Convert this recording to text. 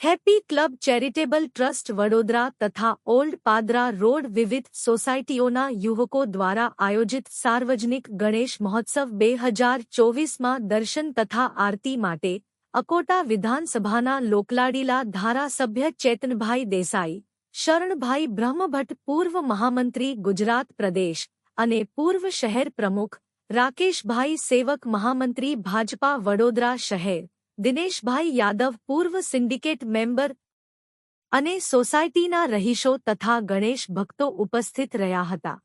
Happy club charitable trust Vadodara તથા old Padra road વિવિધ સોસાયટીઓના યુવકો દ્વારા આયોજિત સાર્વજનિક ગણેશ મહોત્સવ બે હજાર ચોવીસમાં દર્શન તથા આરતી માટે અકોટા વિધાનસભાના લોકલાડીલા ધારાસભ્ય ચેતનભાઈ દેસાઈ, શરણભાઈ બ્રહ્મભટ્ટ પૂર્વ મહામંત્રી ગુજરાત પ્રદેશ અને પૂર્વ શહેર પ્રમુખ રાકેશભાઈ સેવક મહામંત્રી ભાજપા વડોદરા શહેર. દિનેશભાઈ યાદવ પૂર્વ સિન્ડિકેટ મેમ્બર અને સોસાયટીના રહીશો તથા ગણેશ ભક્તો ઉપસ્થિત રહ્યા હતા.